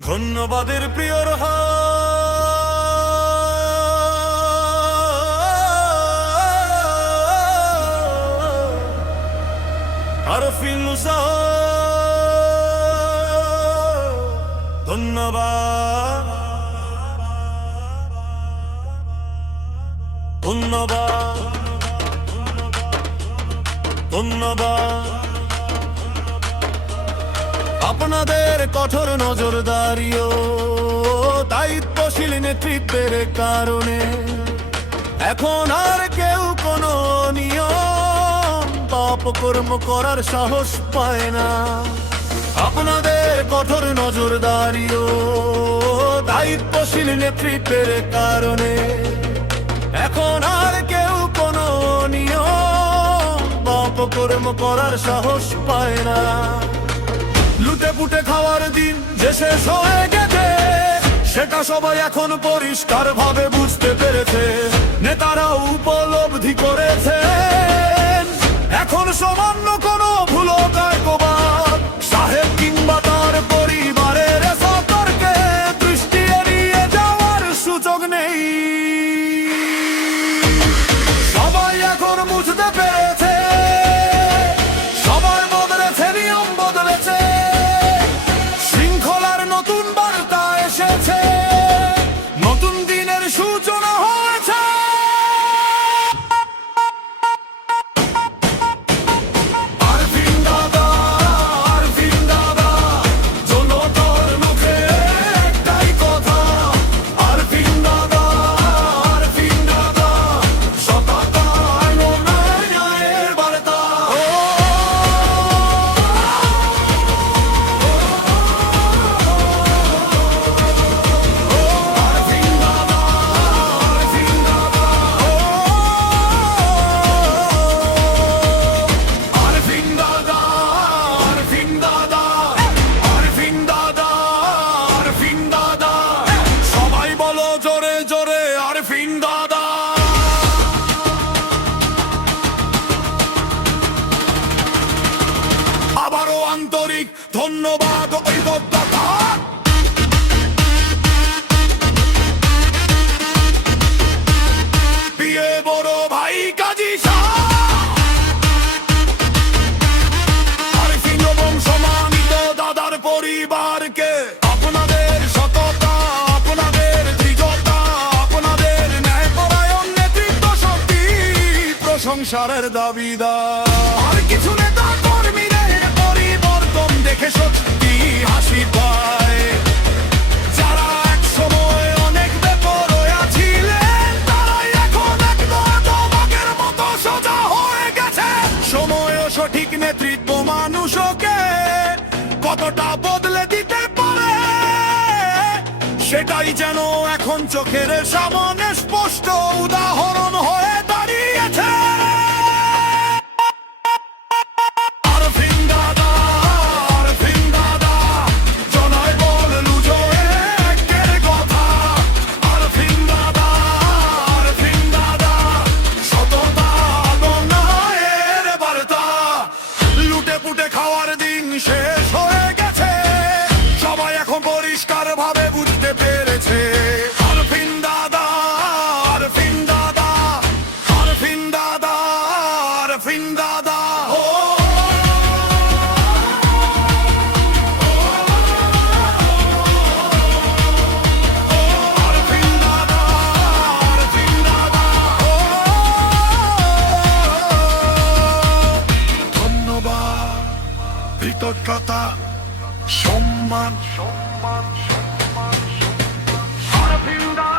ধন্যবাদের প্রিয় রহা আরফিন মুসা ধন্যবাদ ধন্যবাদ ধন্যবাদ আপনাদের কঠোর নজরদারিও দায়িত্বশীল নেতৃত্বের কারণে এখন আর কেউ কোনো নিয়ম বা অপকর্ম করার সাহস পায় না। আপনাদের কঠোর নজরদারিও দায়িত্বশীল নেতৃত্বের কারণে এখন আর কেউ কোনো নিয়ম বা অপকর্ম করার সাহস পায় না। লুটে পুটে খাওয়ার দিন যে শেষ হয়ে গেছে সেটা সবাই এখন পরিষ্কার ভাবে বুঝতে পেরেছে, নেতারা উপলব্ধি করেছে। এখন সামান্য কোনো ভুলো কায়কোবাদ সাহেব কিংবা তার পরিবারের সতর্কে দৃষ্টি এড়িয়ে যাওয়ার সুযোগ নেই। সবাই এখন বুঝতে পেরেছে, সবাই বদলেছে, নিয়ম বদলেছে, শৃঙ্খলার নতুন বার্তা এসেছে, নতুন দিনের সূচনা হয়েছে। আরফিন দাদা, আরফিন দাদা, জনতার মুখে একটাই কথা। আরফিন দাদা, আরফিন দাদা, সততা ন্যায়ের বার্তা। আরফিন দাদা, আরফিন দাদা, আরফিন দাদা, আরফিন দাদা, আরফিন দাদা, আরফিন দাদা, সবাই বলো জোরে জোরে আরফিন দাদা। আবারও আন্তরিক ধন্যবাদ ওই বক্তা। বিয়ে বড় ভাই কাজী শাহ, আরফিন এবং সম্মানিত দাদার পরিবারকে আপনাদের সততা, আপনাদের দৃঢ়তা, আপনাদের ন্যায়পরায়ণ নেতৃত্ব শক্তি প্রশংসার দাবিদার। আর কিছু নেতা কর্মীদের পরিবর্তন দেখে সত্যি হাসি পায়। যারা এক সময় অনেক বেপরোয়া ছিলেন তারাই এখন একদম আগের মতো সোজা হয়ে গেছে। সময় ও সঠিক নেতৃত্ব মানুষকে কতটা বদলে দিতে পারে সেটাই যেন এখন চোখের সামনে স্পষ্ট উদাহরণ হয়ে দাঁড়িয়েছে। আরফিন দাদা, আরফিন দাদা, জনায় বললু জোরে একের কথা। আরফিন দাদা, আরফিন দাদা, সততা ন্যায়ের বার্তা। লুটে পুটে খাওয়ার দিন শেষ হয়ে গেছে, সবাই এখন পরিষ্কার ভাবে বুঝতে পেরেছে। আরফিন দাদা, আরফিন দাদা, আরফিন দাদা, আরফিন দাদা, ও আরফিন দাদা, আরফিন দাদা, ও ধন্যবাদ, কৃতজ্ঞতা, সম্মান, সম্মান, সম্মান, আরফিন দাদা।